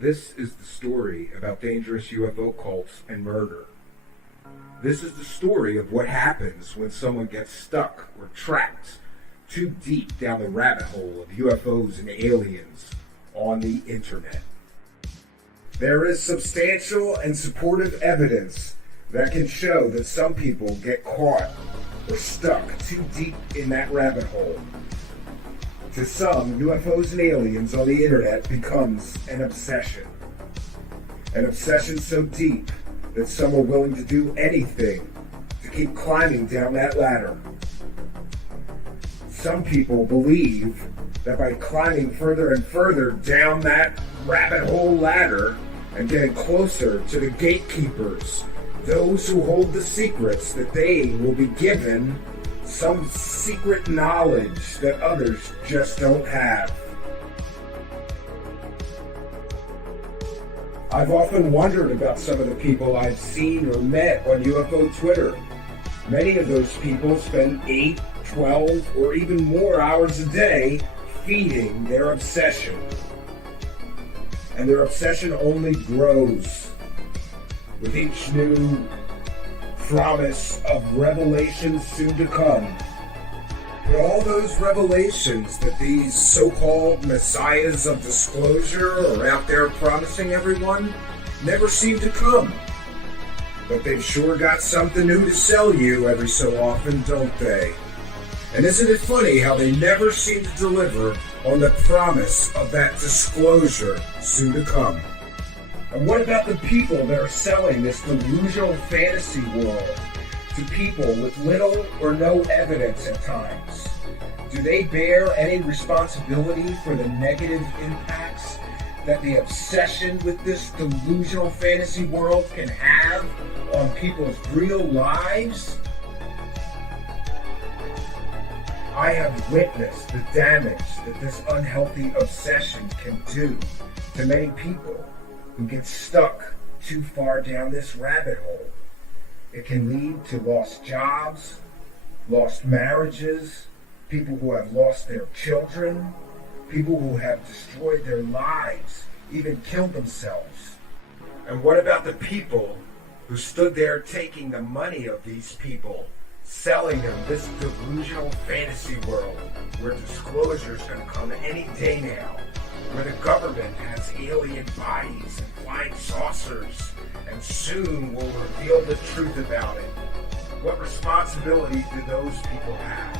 This is the story about dangerous UFO cults and murder. This is the story of what happens when someone gets stuck or trapped too deep down the rabbit hole of UFOs and aliens on the internet. There is substantial and supportive evidence that can show that some people get caught or stuck too deep in that rabbit hole. To some, UFOs and aliens on the internet becomes an obsession. An obsession so deep that some are willing to do anything to keep climbing down that ladder. Some people believe that by climbing further and further down that rabbit hole ladder and getting closer to the gatekeepers, those who hold the secrets, that they will be given some secret knowledge that others just don't have. I've often wondered about some of the people I've seen or met on UFO Twitter. Many of those people spend 8, 12, or even more hours a day feeding their obsession. And their obsession only grows with each new promise of revelations soon to come. But all those revelations that these so-called messiahs of disclosure are out there promising everyone never seem to come. But they've sure got something new to sell you every so often, don't they? And isn't it funny how they never seem to deliver on the promise of that disclosure soon to come? And what about the people that are selling this delusional fantasy world to people with little or no evidence at times? Do they bear any responsibility for the negative impacts that the obsession with this delusional fantasy world can have on people's real lives? I have witnessed the damage that this unhealthy obsession can do to many people who get stuck too far down this rabbit hole. It can lead to lost jobs, lost marriages, people who have lost their children, people who have destroyed their lives, even killed themselves. And what about the people who stood there taking the money of these people, selling them this delusional fantasy world where disclosure is going to come any day now, where the government has alien bodies and flying saucers, and soon will reveal the truth about it? What responsibility do those people have?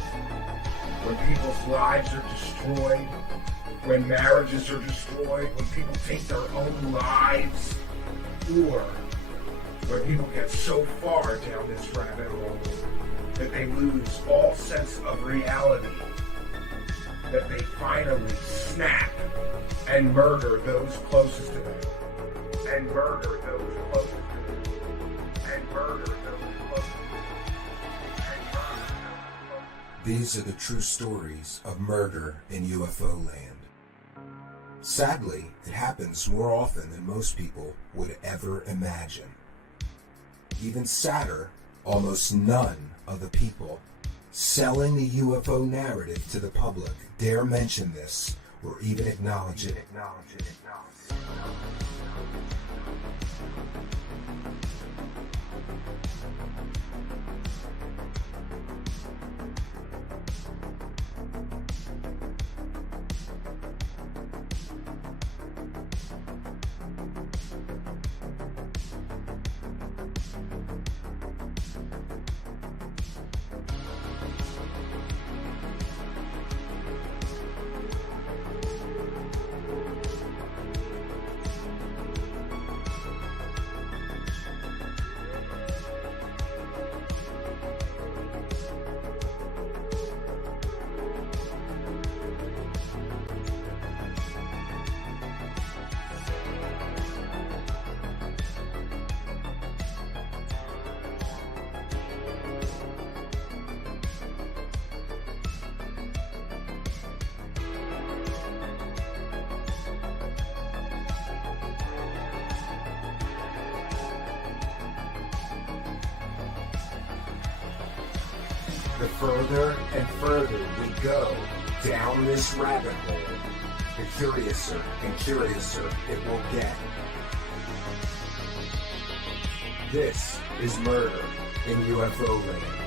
When people's lives are destroyed, when marriages are destroyed, when people take their own lives, or when people get so far down this rabbit hole that they lose all sense of reality, that they finally snap and murder those closest to them, and murder those closest to them, and murder those closest to them, and murder those closest to them. These are the true stories of murder in UFO land. Sadly, it happens more often than most people would ever imagine. Even sadder, almost none of the people selling the UFO narrative to the public dare mention this or even acknowledge it. the further and further we go down this rabbit hole, the curiouser and curiouser it will get. This is Murder in UFO Land.